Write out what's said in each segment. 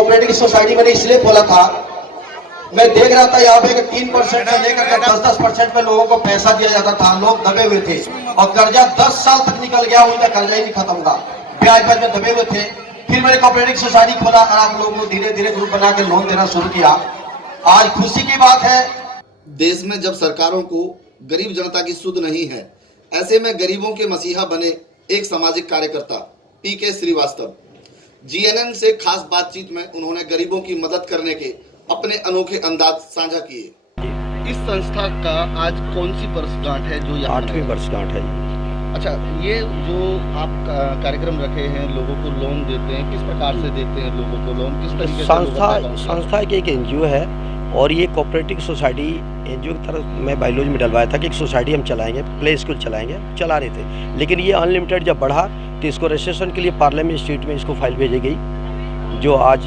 Cooperative society मैंने इसलिए खोला था, मैं देख रहा था यहाँ पे 3% से लेकर 10% पे लोगों को पैसा दिया जाता था, लोग दबे हुए थे और कर्जा 10 साल तक निकल गया, उनका कर्जा ही नहीं खत्म हुआ, ब्याज पर में दबे हुए थे। फिर मैंने कोऑपरेटिव सोसाइटी खोला और आप लोगों को धीरे धीरे ग्रुप बना के लोन देना शुरू किया। आज खुशी की बात है, देश में जब सरकारों को गरीब जनता की सुध नहीं है, ऐसे में गरीबों के मसीहा बने एक सामाजिक कार्यकर्ता पीके श्रीवास्तव। जीएनएन से खास बातचीत में उन्होंने गरीबों की मदद करने के अपने अनोखे अंदाज साझा किए। इस संस्था का आज कौन सी वर्षगांठ है? जो 8वीं वर्षगांठ है। अच्छा, ये जो आप कार्यक्रम रखे हैं, लोगों को लोन देते हैं, किस प्रकार से देते हैं लोगों को लोन? किस तरीके से? संस्था की एक एनजीओ है और ये कोऑपरेटिव सोसाइटी एनजीओ की तरफ मैं बायोलॉजी में डलवाया था कि एक सोसाइटी हम चलाएंगे, प्ले स्कूल चलाएंगे, चला रहे थे। लेकिन ये अनलिमिटेड जब बढ़ा तो इसको रजिस्ट्रेशन के लिए पार्लियामेंट इंस्टीट्यूट में इसको फाइल भेजी गई, जो आज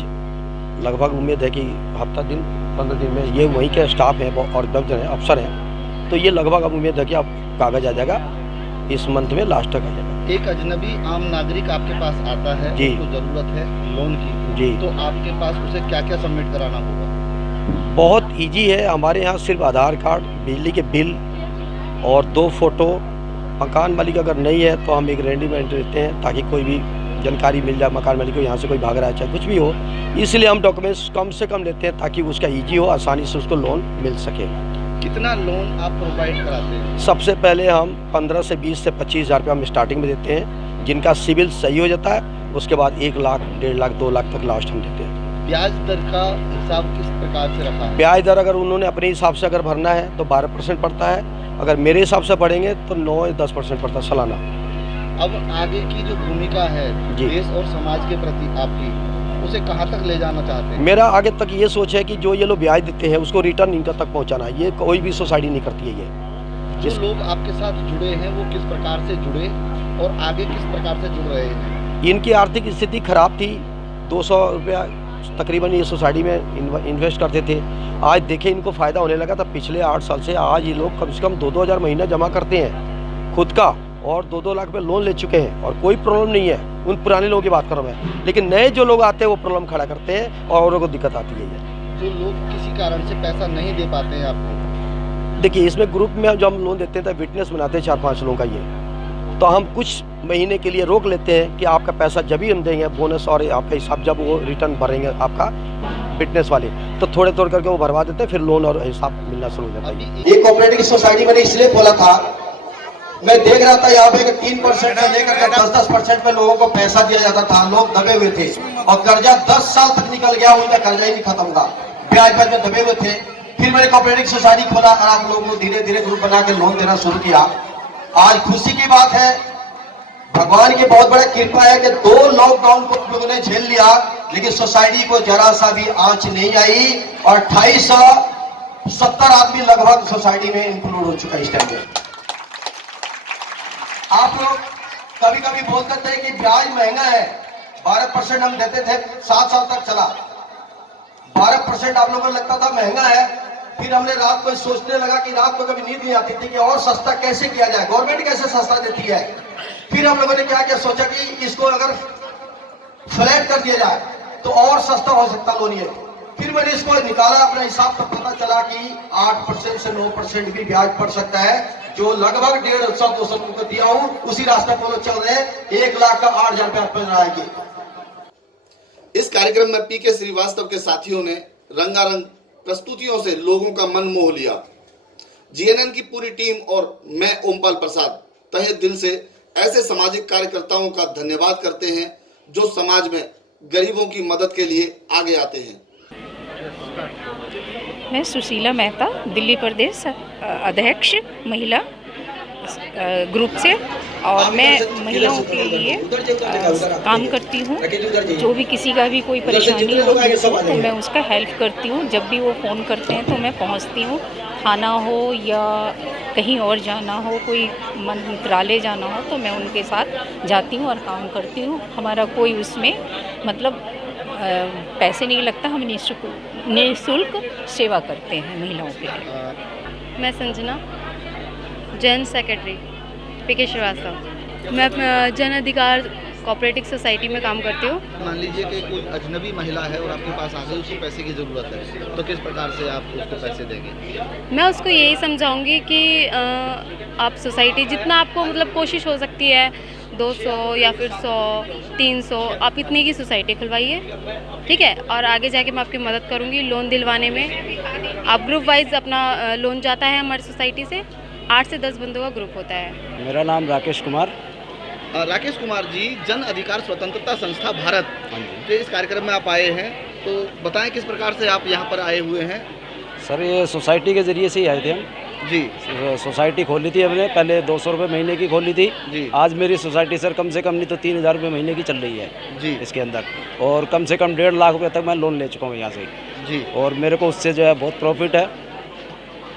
लगभग उम्मीद है कि हफ्ता दिन 15 दिन में ये वहीं के स्टाफ हैं और 10 जन अफसर हैं, तो ये लगभग अब उम्मीद है कि अब कागज़ आ जाएगा, इस मंथ में लास्ट तक आ जाएगा। एक अजनबी आम नागरिक आपके पास आता है, उसको ज़रूरत है लोन की जी, तो आपके पास उसे क्या क्या सबमिट कराना होगा? बहुत इजी है। हमारे यहाँ सिर्फ आधार कार्ड, बिजली के बिल और 2 फोटो, मकान मालिक अगर नहीं है तो हम एक रेंडीमेंट देते हैं ताकि कोई भी जानकारी मिल जाए मकान मालिक को, यहाँ से कोई भाग रहा है चाहे कुछ भी हो, इसलिए हम डॉक्यूमेंट्स कम से कम लेते हैं ताकि उसका इजी हो, आसानी से उसको लोन मिल सके। कितना लोन आप प्रोवाइड कराते हैं? सबसे पहले हम 15 से 20 से 25 हज़ार रुपये हम स्टार्टिंग में देते हैं, जिनका सिविल सही हो जाता है उसके बाद 1 लाख, 1.5 लाख, 2 लाख तक लास्ट हम देते हैं। ब्याज दर का हिसाब किस प्रकार से रखा है? ब्याज दर अगर उन्होंने अपने हिसाब से अगर भरना है तो 12% पड़ता है, अगर मेरे हिसाब से पढ़ेंगे तो 9-10% पड़ता है सालाना। अब आगे की जो भूमिका है देश और समाज के प्रति आपकी, उसे कहाँ तक ले जाना चाहते हैं? मेरा आगे तक ये सोच है कि जो ये लोग ब्याज देते हैं उसको रिटर्न इनका तक पहुँचाना है, ये कोई भी सोसाइटी नहीं करती है। ये जो लोग आपके साथ जुड़े हैं वो किस प्रकार से जुड़े और आगे किस प्रकार से जुड़ रहे हैं? इनकी आर्थिक स्थिति खराब थी, 200 रुपया तकरीबन ये सोसाइटी में इन्वेस्ट करते थे। आज देखें इनको फ़ायदा होने लगा था, पिछले 8 साल से आज ये लोग कम से कम 2-2 हज़ार महीना जमा करते हैं खुद का और 2-2 लाख पे लोन ले चुके हैं और कोई प्रॉब्लम नहीं है। उन पुराने लोगों की बात कर रहा हूँ मैं, लेकिन नए जो लोग आते हैं वो प्रॉब्लम खड़ा करते हैं और औरों को दिक्कत आती है। जो लोग किसी कारण से पैसा नहीं दे पाते हैं आपको, देखिए इसमें ग्रुप में जो हम लोन देते हैं तो विटनेस बनाते हैं 4-5 लोगों का, ये तो हम कुछ महीने के लिए रोक लेते हैं कि आपका पैसा जब भी हम देंगे बोनस और आपका हिसाब जब वो रिटर्न भरेंगे आपका फिटनेस वाले, तो थोड़े थोड़े करके वो भरवा देते हैं, फिर लोन और हिसाब मिलना शुरू हो जाता है। ये कोऑपरेटिव सोसाइटी मैंने इसलिए खोला था, मैं देख रहा था यहाँ पे 3% से लेकर 10% पे लोगों को पैसा दिया जाता था, लोग दबे हुए थे और कर्जा 10 साल तक निकल गया, उनका कर्जा ही नहीं खत्म हुआ, ब्याज पर में दबे हुए थे। फिर मैंने कोऑपरेटिव सोसाइटी खोला और आप लोगों को धीरे धीरे ग्रुप बना के लोन देना शुरू किया। आज खुशी की बात है, भगवान की बहुत बड़ा कृपा है कि 2 लॉकडाउन को लोगों ने झेल लिया, लेकिन सोसाइटी को जरा सा भी आंच नहीं आई और 2870 आदमी लगभग सोसाइटी में इंक्लूड हो चुका है इस टाइम में। आप लोग कभी कभी बोलते थे कि ब्याज महंगा है, 12% हम देते थे, 7 साल तक चला। 12% आप लोगों को लगता था महंगा है, फिर हमने रात को सोचने लगा कि रात को कभी नींद नहीं आती थी कि और सस्ता कैसे किया जाए, गवर्नमेंट कैसे सस्ता देती है। फिर हम लोगों ने क्या किया, सोचा कि इसको अगर फ्लैट कर दिया जाए तो और सस्ता हो सकता लोन ये। फिर मैंने इसको निकाला अपना हिसाब, तो पता चला कि 8% से 9% भी ब्याज पड़ सकता है, जो लगभग 150-200 को दिया हूं, उसी रास्ते पर चल रहे हैं। 1 लाख का 8,000 रुपया पड़ रहा है। इस कार्यक्रम में पीके श्रीवास्तव के साथियों ने रंगारंग प्रस्तुतियों से लोगों का मन मोह लिया। जीएनएन की पूरी टीम और मैं ओमपाल प्रसाद तहे दिल से ऐसे सामाजिक कार्यकर्ताओं का धन्यवाद करते हैं जो समाज में गरीबों की मदद के लिए आगे आते हैं। मैं सुशीला मेहता, दिल्ली प्रदेश अध्यक्ष महिला ग्रुप से, और मैं महिलाओं के लिए काम करती हूँ। जो भी किसी का भी कोई परेशानी हो तो मैं उसका हेल्प करती हूँ। जब भी वो फ़ोन करते हैं तो मैं पहुँचती हूँ, थाना हो या कहीं और जाना हो, कोई मंत्रालय जाना हो तो मैं उनके साथ जाती हूँ और काम करती हूँ। हमारा कोई उसमें मतलब पैसे नहीं लगता, हम निःशुल्क सेवा करते हैं महिलाओं के लिए। मैं संजना, जन सेक्रेटरी पीके श्रीवास्तव। मैं जन अधिकार कोऑपरेटिव सोसाइटी में काम करती हूँ। मान लीजिए कि कोई अजनबी महिला है और आपके पास आ गई, उसको पैसे की ज़रूरत है, तो किस प्रकार से आप उसको पैसे देंगे? मैं उसको यही समझाऊंगी कि आप सोसाइटी जितना आपको मतलब कोशिश हो सकती है 200 या फिर 100 300 आप इतनी की सोसाइटी खुलवाइए, ठीक है। और आगे जाके मैं आपकी मदद करूंगी लोन दिलवाने में। आप ग्रुप वाइज अपना लोन जाता है हमारी सोसाइटी से, 8 से 10 बंदों का ग्रुप होता है। मेरा नाम राकेश कुमार। राकेश कुमार जी, जन अधिकार स्वतंत्रता संस्था भारत के इस कार्यक्रम में आप आए हैं, तो बताएं किस प्रकार से आप यहाँ पर आए हुए हैं? सर ये सोसाइटी के ज़रिए से ही आए थे हम जी। सोसाइटी खोली थी हमने, पहले 200 रुपये महीने की खोली थी जी। आज मेरी सोसाइटी सर कम से कम नहीं तो 3000 रुपये महीने की चल रही है जी इसके अंदर, और कम से कम 1.5 लाख रुपये तक मैं लोन ले चुका हूँ यहाँ से जी। और मेरे को उससे जो है बहुत प्रॉफिट है।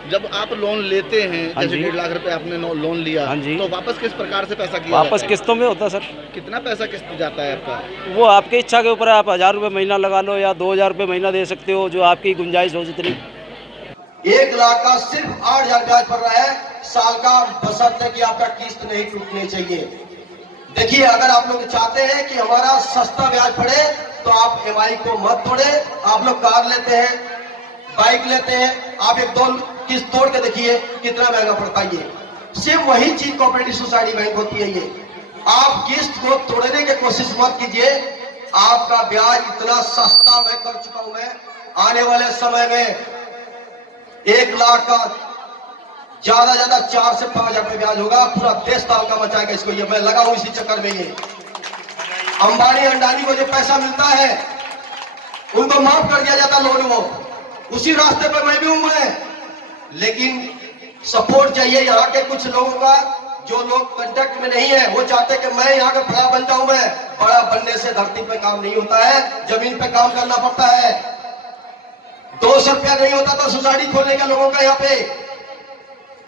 जब आप लोन लेते हैं, हाँ जैसे जी। 1.5 लाख रुपए आपने लोन लिया, हाँ जी। तो वापस किस प्रकार से पैसा किया वापस जाता है? किस्तों में होता है सर। कितना पैसा किस्त जाता है आपका? वो आपकी इच्छा के ऊपर है, आप 1000 रुपये महीना लगा लो या 2000 रुपये महीना दे सकते हो, जो आपकी गुंजाइश हो जितनी। 1 लाख का सिर्फ 8000 ब्याज पड़ रहा है साल का, बशर्ते कि आपका किस्त नहीं टूटनी चाहिए। देखिए, अगर आप लोग चाहते हैं कि हमारा सस्ता ब्याज पड़े तो आप EMI को मत तोड़े। आप लोग कार लेते हैं, बाइक लेते हैं, आप 1-2 किस्त तोड़ के देखिए कितना महंगा पड़ता है। ये सिर्फ वही चीज कोऑपरेटिव सोसाइटी बैंक होती है। ये आप किस्त को तोड़ने की कोशिश मत कीजिए, आपका ब्याज इतना सस्ता मैं कर चुका हूं। मैं आने वाले समय में 1 लाख का ज्यादा 4 से 5000 रुपये ब्याज होगा, पूरा देश ताल का मचाएगा इसको। ये मैं लगा हूं इसी चक्कर में। ये अंबानी अंडानी को जो पैसा मिलता है उनको माफ कर दिया जाता लोन, वो उसी रास्ते पर मैं भी हूं। मैं लेकिन सपोर्ट चाहिए यहाँ के कुछ लोगों का, जो लोग कांटेक्ट में नहीं है। वो चाहते कि मैं यहाँ का बड़ा बन जाऊं। मैं बड़ा बनने से धरती पे काम नहीं होता है, जमीन पे काम करना पड़ता है। 200 रुपया नहीं होता था सोसाइटी खोलने का लोगों का। यहाँ पे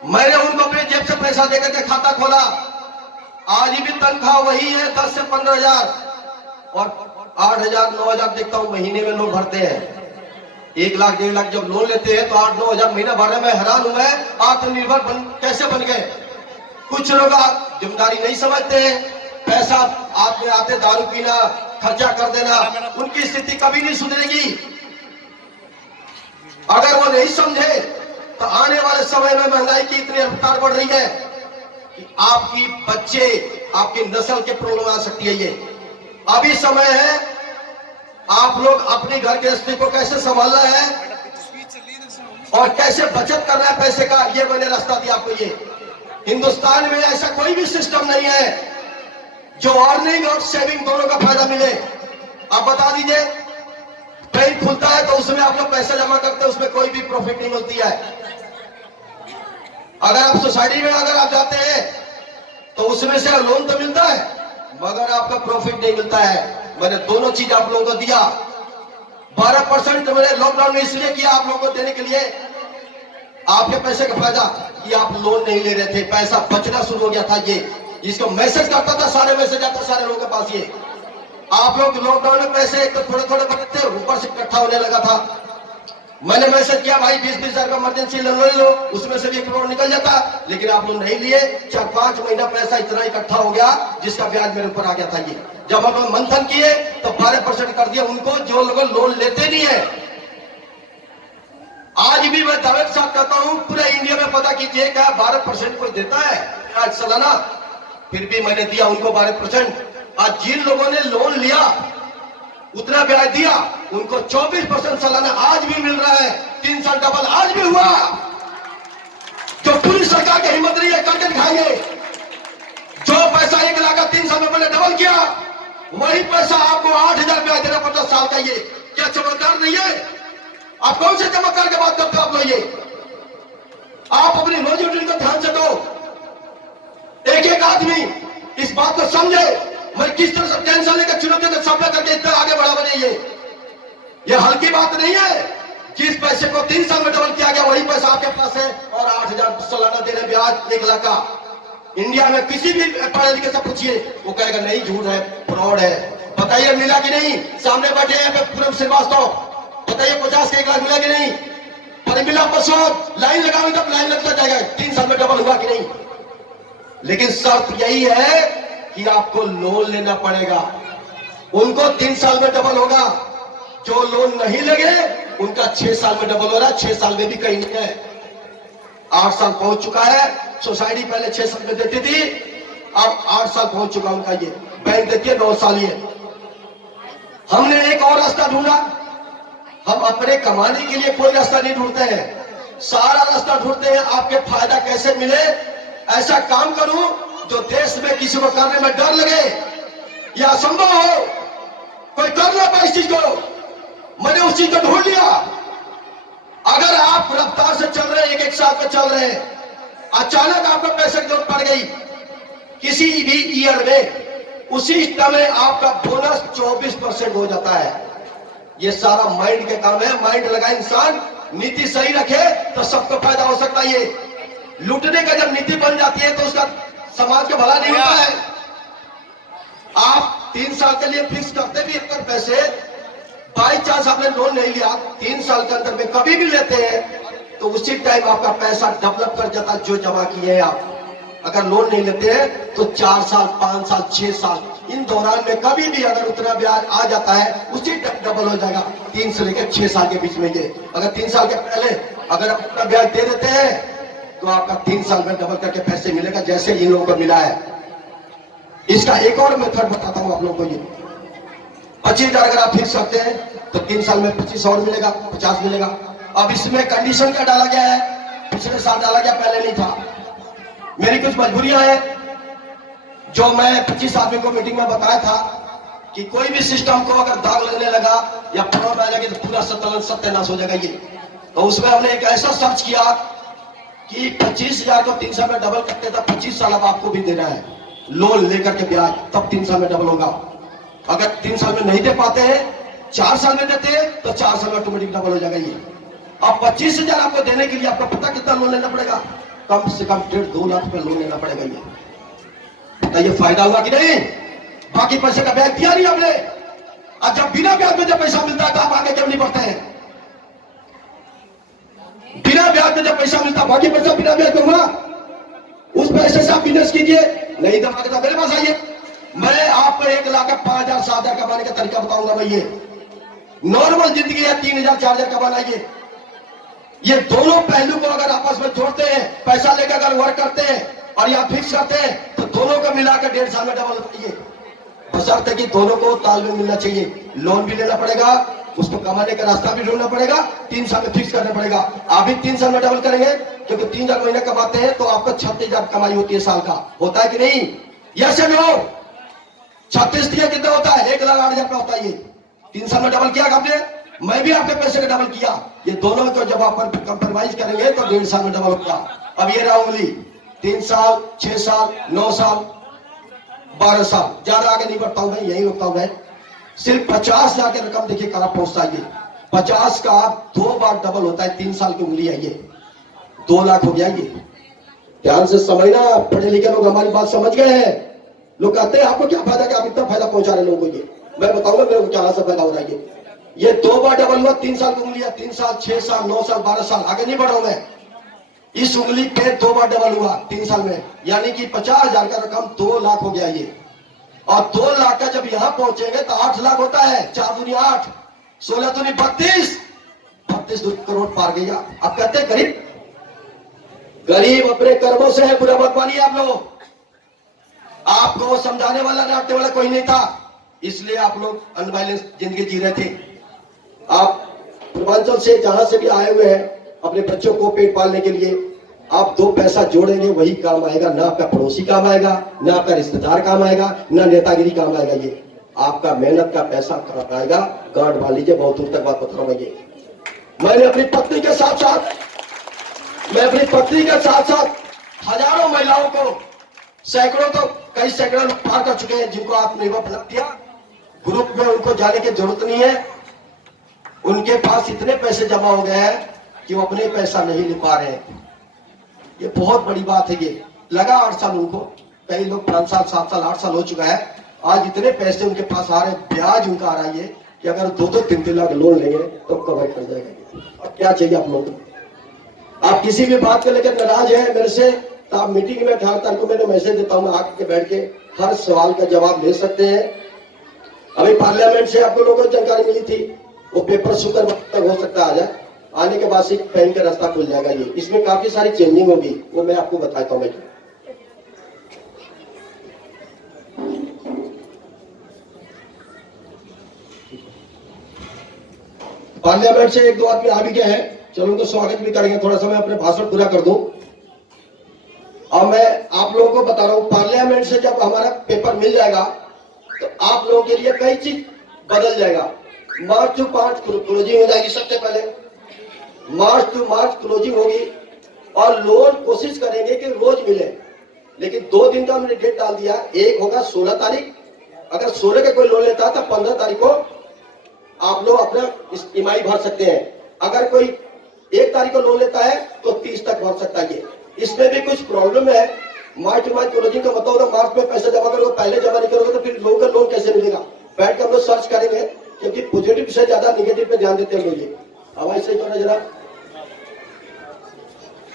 मैंने उनको अपने जेब से पैसा देकर के खाता खोला। आज भी तनख्वाह वही है 10 से 15,000 और 8,000 9,000 देखता हूं महीने में लोग भरते हैं। 1 लाख 1.5 लाख जब लोन लेते हैं तो 8-9 हजार महीना भरने में हैरान हूं मैं। आत्मनिर्भर कैसे बन गए? कुछ लोग जिम्मेदारी नहीं समझते हैं, पैसा आप में आते दारू पीना, खर्चा कर देना, उनकी स्थिति कभी नहीं सुधरेगी। अगर वो नहीं समझे तो आने वाले समय में महंगाई की इतनी रफ्तार बढ़ रही है कि आपकी बच्चे, आपकी नस्ल के प्रॉब्लम आ सकती है। ये अभी समय है, आप लोग अपने घर गृहस्थी को कैसे संभालना है और कैसे बचत करना है पैसे का, ये मैंने रास्ता दिया आपको। ये हिंदुस्तान में ऐसा कोई भी सिस्टम नहीं है जो अर्निंग और सेविंग दोनों का फायदा मिले। आप बता दीजिए, बैंक खुलता है तो उसमें आप लोग पैसा जमा करते हैं, उसमें कोई भी प्रॉफिट नहीं मिलती है। अगर आप सोसाइटी में अगर आप जाते हैं तो उसमें से लोन तो मिलता है मगर आपका प्रॉफिट नहीं मिलता है। मैंने दोनों चीज आप लोगों को दिया। 12% मैंने लॉकडाउन में इसलिए किया आप लोगों को देने के लिए, आपके पैसे का फायदा कि आप लोन नहीं ले रहे थे, पैसा बचना शुरू हो गया था। ये इसको मैसेज करता था, सारे मैसेज आता सारे लोगों के पास। ये आप लोग लॉकडाउन में पैसे एक तो थोड़े थोड़े बचते थे, ऊपर से इकट्ठा होने लगा था। मैंने मैसेज किया भाई 20-20 हजार का इमरजेंसी लोन ले लो, उसमें से भी 1 करोड़ निकल जाता, लेकिन आप लोग नहीं लिए। 4-5 महीना पैसा इतना इकट्ठा हो गया जिसका ब्याज मेरे ऊपर आ गया था। ये जब हम लोग मंथन किए तो 12% कर दिया उनको जो लोग लोन लेते नहीं है। आज भी मैं दावे के साथ कहता हूं, पूरे इंडिया में पता कीजिए क्या 12% कोई देता है आज सालाना? फिर भी मैंने दिया उनको 12%। आज जिन लोगों ने लोन लिया उतना ब्याज दिया उनको 24% सालाना आज भी मिल रहा है। 3 साल डबल आज भी हुआ। जो पूरी सरकार की हिम्मत नहीं है करके दिखाएंगे। जो पैसा 1 लाख का 3 साल में मैंने डबल किया, वही पैसा आपको 8,000 ब्याज देना पड़ता साल का। ये क्या चमत्कार नहीं है? आप कौन से चमत्कार की बात करते हो? आप लोग ये आप अपनी रोजी रोटी को ध्यान से दो। एक आदमी इस बात को समझे मैं किस तरह से टेंशन लेकर चुनौतियों का सामना करके इतना आगे बढ़ा बने। ये हल्की बात नहीं है। जिस पैसे को 3 साल में डबल किया गया वही पैसा आपके पास है और 8,000 सालाना दे रहे ब्याज 1 लाख का। इंडिया में किसी भी पढ़े लिखे से पूछिए, वो कहेगा नहीं झूठ है, फ्रॉड है। बताइए मिला कि नहीं? सामने बैठे हैं पूरब श्रीवास्तव, बताइए 50 का 1 लाख मिला कि नहीं? पर मिला परसों लाइन लगाओगे तब लाइन लगता जाएगा। 3 साल में डबल हुआ कि नहीं? लेकिन शर्त यही है कि आपको लोन लेना पड़ेगा। उनको 3 साल में डबल होगा, जो लोन नहीं लगे उनका 6 साल में डबल हो रहा है। 6 साल में भी कहीं नहीं है, 8 साल पहुंच चुका है। सोसाइटी पहले 6 साल में देती थी, अब 8 साल पहुंच चुका उनका। ये बैंक देती है 9 साल। ये हमने एक और रास्ता ढूंढा। हम अपने कमाने के लिए कोई रास्ता नहीं ढूंढते हैं, सारा रास्ता ढूंढते हैं आपके फायदा कैसे मिले, ऐसा काम करूं जो देश में किसी को करने में डर लगे या असंभव हो, कोई कर ना पाए इस चीज को। मैंने उस चीज को ढूंढ लिया। अगर आप रफ्तार से चल रहे हैं, एक साल पे चल रहे हैं, अचानक आपको पैसे की जरूरत पड़ गई किसी भी ईयर में, उसी समय आपका बोनस 24% हो जाता है। ये सारा माइंड के काम है। माइंड लगा इंसान, नीति सही रखे तो सबको फायदा हो सकता है। ये लूटने का जब नीति बन जाती है तो उसका समाज का भला नहीं होता है। आप 3 साल के लिए फिक्स करते भी अगर पैसे, बाई चांस आपने लोन नहीं लिया, 3 साल के अंदर में कभी भी लेते हैं तो उसी टाइम आपका पैसा डेवलप कर जाता है जो जमा किए हैं आप। अगर लोन नहीं लेते हैं तो 4 साल, 5 साल, 6 साल, इन दौरान में कभी भी अगर उतना ब्याज आ जाता है उसी टाइम डबल हो जाएगा। 3 से लेकर 6 साल के बीच में ये, अगर 3 साल के पहले अगर आप अपना ब्याज दे देते हैं तो आपका 3 साल में डबल करके पैसे मिलेगा, जैसे इन लोगों को मिला है। इसका एक और मेथड बताता हूं आप लोगों को। ये 25,000 अगर आप फिक्स करते हैं तो 3 साल में 25 और मिलेगा, 50 मिलेगा। अब इसमें कंडीशन क्या डाला गया है, पिछले साल डाला गया, पहले नहीं था। मेरी कुछ मजबूरियां हैं जो मैं 25 आदमी को मीटिंग में बताया था कि कोई भी सिस्टम को अगर दाग लगने लगा या प्रॉब्लम आ जाएगी तो पूरा सत्यानाश हो जाएगा। ये तो उसमें हमने एक ऐसा सर्च किया कि 25,000 को 3 साल में डबल करते था, 25 साल अब आपको भी देना है लोन लेकर के ब्याज, तब 3 साल में डबल होगा। अगर 3 साल में नहीं दे पाते हैं, 4 साल में देते हैं तो 4 साल में ऑटोमेटिक डबल हो जाएगा। ये अब 25,000 आपको देने के लिए आपको पता कितना लोन लेना पड़ेगा, कम से कम 1.5-2 लाख रुपए लोन लेना पड़ेगा। ये फायदा हुआ कि नहीं? बाकी पैसे का ब्याज दिया नहीं आपने। अब जब बिना ब्याज में जब पैसा मिलता है तो आप आगे क्यों नहीं बढ़ते हैं? बिना ब्याज में जब पैसा मिलता, बाकी पैसा बिना ब्याज में हुआ, उस पैसे से आप बिजनेस कीजिए। नहीं दबा के मेरे पास आइए, मैं आपको 1 लाख 5,000 7,000 कमाने का तरीका बताऊंगा। मैं ये नॉर्मल जिंदगी है, 3,000 4,000 कमाना। ये दोनों पहलू को अगर आपस में जोड़ते हैं, पैसा लेकर अगर वर्क करते हैं और या फिक्स करते हैं तो दोनों को मिलाकर 1.5 साल में डबल होता है। बशर्ते कि दोनों को तालमेल मिलना चाहिए। लोन भी लेना पड़ेगा, उसको कमाने का रास्ता भी ढूंढना पड़ेगा, 3 साल में फिक्स करना पड़ेगा। आप भी 3 साल में डबल करेंगे क्योंकि 3,000 महीने कमाते हैं तो आपको 36,000 कमाई होती है साल का, होता है कि नहीं? यस या नो? 36 दिया कितना होता है? 1,08,000 होता है। ये 3 साल में डबल किया आपने, मैं भी आपके पैसे का डबल किया। ये दोनों को जब आप कंप्रोमाइज करेंगे तो 1.5 साल में डबल होगा। अब ये रहा उंगली, 3 साल, 6 साल, 9 साल, 12 साल, ज्यादा आगे नहीं बढ़ता हूं मैं, यही रुकता हूं मैं। सिर्फ 50,000 की रकम देखिए कहां पहुंचता है। 50 का 2 बार डबल होता है, 3 साल की उंगली है। ये 2 लाख हो गया। ये ध्यान से समझना, पढ़े लिखे लोग हमारी बात समझ गए हैं। लोग कहते हैं आपको क्या फायदा, कि आप इतना फायदा पहुंचा रहे लोगों को। ये मैं बताऊंगा मेरे को क्या फायदा हो रहा है। ये 2 बार डबल हुआ, 3 साल की उंगली है, 3 साल, 6 साल, 9 साल, 12 साल, आगे नहीं बढ़ रहा हूं मैं। इस उंगली पे 2 बार डबल हुआ 3 साल में, यानी कि 50,000 का रकम 2 लाख हो गया। ये और 2 लाख का जब यहां पहुंचेंगे तो 8 लाख होता है। 4 दूनी 8, 16 दूनी 32, 32 करोड़ पार गया। अब कहते हैं गरीब, गरीब अपने कर्मों से है, बुरा मत मानिए आप लोग। आपको समझाने वाला, डांटने वाला कोई नहीं था, इसलिए आप लोग अनबैलेंस जिंदगी जी रहे थे। आप पूर्वांचल से जहां से भी आए हुए हैं, अपने बच्चों को पेट पालने के लिए आप 2 पैसा जोड़ेंगे, वही काम आएगा। ना आपका पड़ोसी काम आएगा, ना आपका रिश्तेदार काम आएगा, ना नेतागिरी काम आएगा। ये आपका मेहनत का पैसा काम आएगा। गांठ बांध लीजिए, बहुत दूर तक बात बता रहा हूं। ये मैंने अपनी पत्नी के साथ साथ हजारों महिलाओं को, सैकड़ों तो कई सैकड़ों पार कर चुके हैं जिनको आत्मनिर्भर बना दिया। ग्रुप में उनको जाने की जरूरत नहीं है, उनके पास इतने पैसे जमा हो गए हैं कि वो अपने पैसा नहीं ले पा रहे हैं। ये बहुत बड़ी बात है। ये लगा 8 साल उनको, कई लोग 5 साल, 7 साल, 8 साल हो चुका है। आज इतने पैसे उनके पास आ रहे हैं, ब्याज उनका आ रहा है कि अगर 2-2, 3-3 लाख लोन लेंगे तो कवर कर जाएगा। और क्या चाहिए आप लोगों को? आप किसी भी बात को लेकर नाराज है मेरे से तो आप मीटिंग में 18 तारीख को मैंने मैसेज देता हूँ, आके बैठ के हर सवाल का जवाब ले सकते हैं। अभी पार्लियामेंट से आपको लोगों को जानकारी मिली थी, वो पेपर शुक्र तक हो सकता है आ जाए, आने के बाद से पेन का रास्ता खुल जाएगा। ये इसमें काफी सारी चेंजिंग होगी, वो मैं आपको बताता हूँ। पार्लियामेंट से एक दो आदमी आ भी गए हैं, चलो उनको स्वागत भी करेंगे। थोड़ा सा मैं अपने भाषण पूरा कर दूं। और मैं आप लोगों को बता रहा हूं, पार्लियामेंट से जब हमारा पेपर मिल जाएगा तो आप लोगों के लिए कई चीज बदल जाएगा। मार्च टू मार्च क्लोजिंग हो जाएगी, सबसे पहले मार्च टू मार्च क्लोजिंग होगी, और लोन कोशिश करेंगे कि रोज मिले, लेकिन 2 दिन का हमने डेट डाल दिया। एक होगा 16 तारीख, अगर 16 का कोई लोन लेता है तो 15 तारीख को आप लोग अपना ईएमआई भर सकते हैं। अगर कोई 1 तारीख को लोन लेता है तो 30 तक भर सकता है। इसमें भी कुछ प्रॉब्लम है। मार्च टू मार्च क्लोजिंग का मतलब होगा मार्च में पैसा जमा करोगे, पहले जमा नहीं करोगे तो फिर लोगों का लोन कैसे मिलेगा। बैठ कर हम लोग सर्च करेंगे, क्योंकि पॉजिटिव से ज्यादा निगेटिव पे ध्यान देते हैं लोग। ये आवाज सही करो जरा।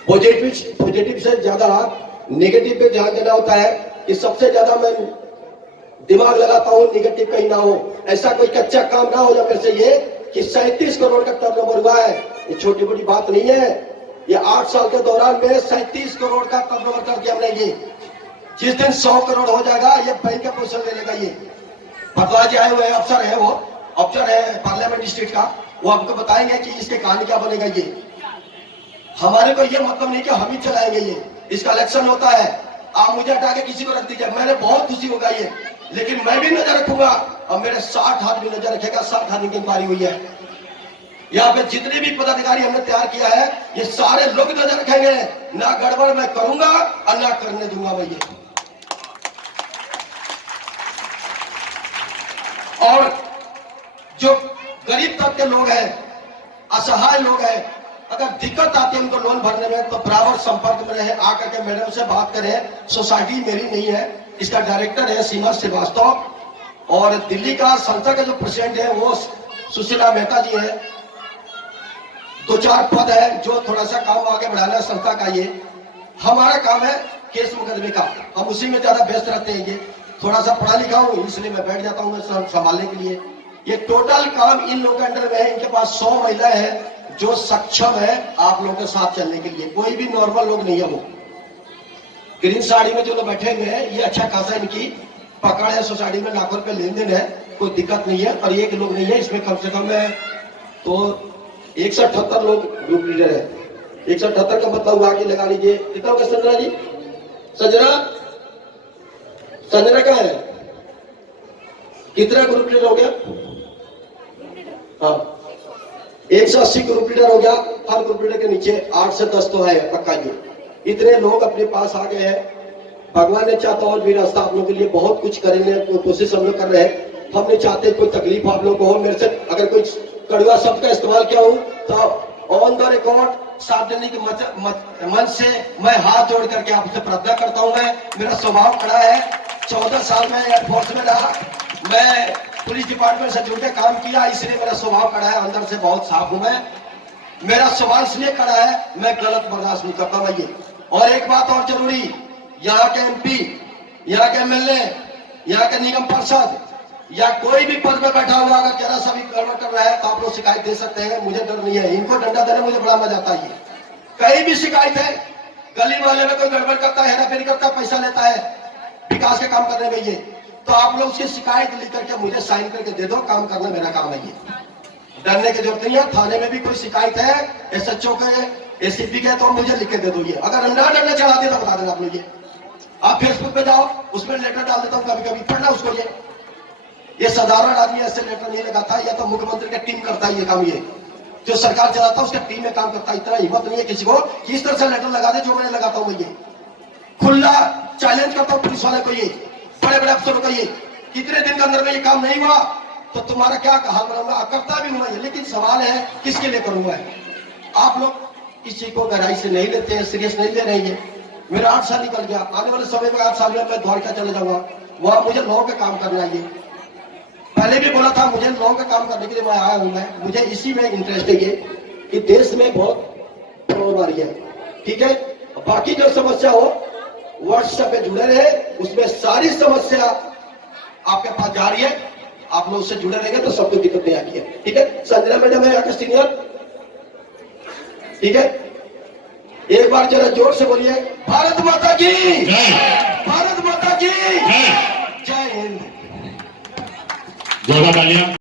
पॉजिटिव से ज्यादा नेगेटिव पे ध्यान देना होता है कि सबसे ज्यादा मैं दिमाग लगाता हूं निगेटिव कहीं ना हो, ऐसा कोई कच्चा काम ना हो। जब से ये कि 37 करोड़ का टर्नओवर हुआ है, ये छोटी बड़ी बात नहीं है। ये 8 साल के दौरान में 37 करोड़ का टर्नओवर कर दिया हमने। ये जिस दिन 100 करोड़ हो जाएगा, ये बैंक का पोजीशन ले लेगा। ये भरद्वाज जी आए हुए अफसर है, वो अफसर है पार्लियामेंट डिस्ट्रिक्ट का, वो आपको बताएंगे कि इसके कहानी क्या बनेगा। ये हमारे को ये मतलब नहीं कि हम ही चलाएंगे, ये इसका इलेक्शन होता है। आप मुझे हटा के किसी को रख दीजिए, मैंने बहुत खुशी होगा ये, लेकिन मैं भी नजर रखूंगा और मेरे 60 आदमी नजर रखेगा। 60 आदमी की इंक्वायरी हुई है। यहाँ पे जितने भी पदाधिकारी हमने तैयार किया है, ये सारे लोग नजर रखेंगे। ना गड़बड़ मैं करूंगा और ना करने दूंगा मैं ये। और जो गरीब तबके के लोग हैं, असहाय लोग हैं, अगर दिक्कत आती है उनको लोन भरने में, तो बराबर संपर्क में रहे, आकर के मैडम से बात करें। सोसाइटी मेरी नहीं है, इसका डायरेक्टर है सीमा श्रीवास्तव, और दिल्ली का संस्था का जो प्रेसिडेंट है वो सुशीला मेहता जी है। 2-4 पद है जो थोड़ा सा काम आगे बढ़ाना है संस्था का। ये हमारा काम है केस मुकदमे का, हम उसी में ज्यादा व्यस्त रहते हैं। ये थोड़ा सा पढ़ा लिखा हूँ, इसलिए मैं बैठ जाता हूँ संभालने के लिए। ये टोटल काम इन लोगों के अंडर में है। इनके पास 100 महिलाएं हैं जो सक्षम है आप लोगों के साथ चलने के लिए। कोई भी नॉर्मल लोग नहीं है। वो ग्रीन साड़ी में जो लोग बैठे हुए हैं, ये अच्छा खासा इनकी पकड़ है, सोसाइटी में लाखों रुपए लेन देन है, कोई दिक्कत नहीं है। और एक लोग नहीं है इसमें, कम से कम है तो 178 लोग ग्रुप लीडर है। 178 का मतलब हुआ कि लगा लीजिए कितना होगा। संजना जी, संजना का है कितना ग्रुप लीडर हो गया? हाँ, 180 ग्रुप लीडर हो गया। हर ग्रुप लीडर के नीचे 8 से 10 तो है पक्का। ये इतने लोग अपने पास आ गए हैं। भगवान ने चाहता और भी रास्ता आप लोगों के लिए बहुत कुछ करेंगे, कोशिश हम लोग कर रहे हैं। हम नहीं चाहते कोई तकलीफ आप लोगों को हो। मेरे से अगर कोई कड़वा शब्द का इस्तेमाल किया हो तो ऑन द रिकॉर्ड सार्वजनिक मंच से मैं हाथ जोड़ करके आपसे प्रार्थना करता हूं। मेरा स्वभाव खड़ा है, 14 साल में एयरफोर्स में रहा, मैं पुलिस डिपार्टमेंट से जुड़ के काम किया, इसलिए मेरा स्वभाव खड़ा है। अंदर से बहुत साफ हूं मैं। मेरा स्वभाव इसलिए खड़ा है, मैं गलत बर्दाश्त नहीं करता भाई। और एक बात और जरूरी, यहाँ के एमपी, यहाँ के एमएलए, यहाँ के निगम पार्षद या कोई भी पद में बैठा हुआ अगर जरा सा भी गड़बड़ कर रहा है तो आप लोग शिकायत दे सकते हैं। मुझे डर नहीं है, इनको डंडा देने मुझे बड़ा मजा आता है। कहीं भी शिकायत है, गली वाले में कोई गड़बड़ करता है, हेराफेरी करता है, पैसा लेता है विकास के काम करने में, ये तो आप लोग उसकी शिकायत लिख करके मुझे साइन करके दे दो, काम करना मेरा काम है। ये डरने की जरूरत नहीं है। थाने में भी कोई शिकायत है, एसएचओ के, एसीपी के, तो मुझे लिख के दे दो। ये अगर अंडा डरने चढ़ा दिया तो बता देना आप लोग। ये आप फेसबुक पे जाओ, उसमें लेटर डाल देता हूँ कभी कभी, पढ़ना उसको। ये साधारण आदमी ऐसे लेटर नहीं लगाता, या तो मुख्यमंत्री का टीम करता है ये काम। ये जो सरकार चलाता है उसका टीम में काम करता है। इतना हिम्मत नहीं है किसी को कि इस तरह से लेटर लगा दे जो मैं लगाता हूँ। ये खुला चैलेंज करता हूँ पुलिस वाले को, ये बड़े बड़े अफसरों को। ये कितने दिन के अंदर में ये काम नहीं हुआ तो तुम्हारा क्या हाल बनाऊंगा। करता भी हुआ ये, लेकिन सवाल है किसके लिए करूंगा। आप लोग इस चीज को गहराई से नहीं लेते हैं, सीरियस नहीं ले रहे हैं। मेरा 8 साल निकल गया, आने वाले समय में 8 साल में मैं द्वारका चले जाऊंगा। वहां मुझे लॉ का काम करना है। पहले भी बोला था मुझे लॉ का काम करने के लिए मैं आया हूं। मैं मुझे इसी में इंटरेस्ट है ये कि देश में बहुत प्रॉब्लम आ रही है, ठीक है। बाकी जो समस्या हो व्हाट्सएप पे जुड़े रहे, उसमें सारी समस्या आपके पास जा रही है। आप लोग उससे जुड़े रहेंगे तो सब कुछ दिक्कत नहीं आती है। ठीक है, संजना मैडम है यहाँ के सीनियर। ठीक है, एक बार जरा जोर से बोलिए, भारत माता की, भारत माता की जय हिंद। जोरदार तालियां।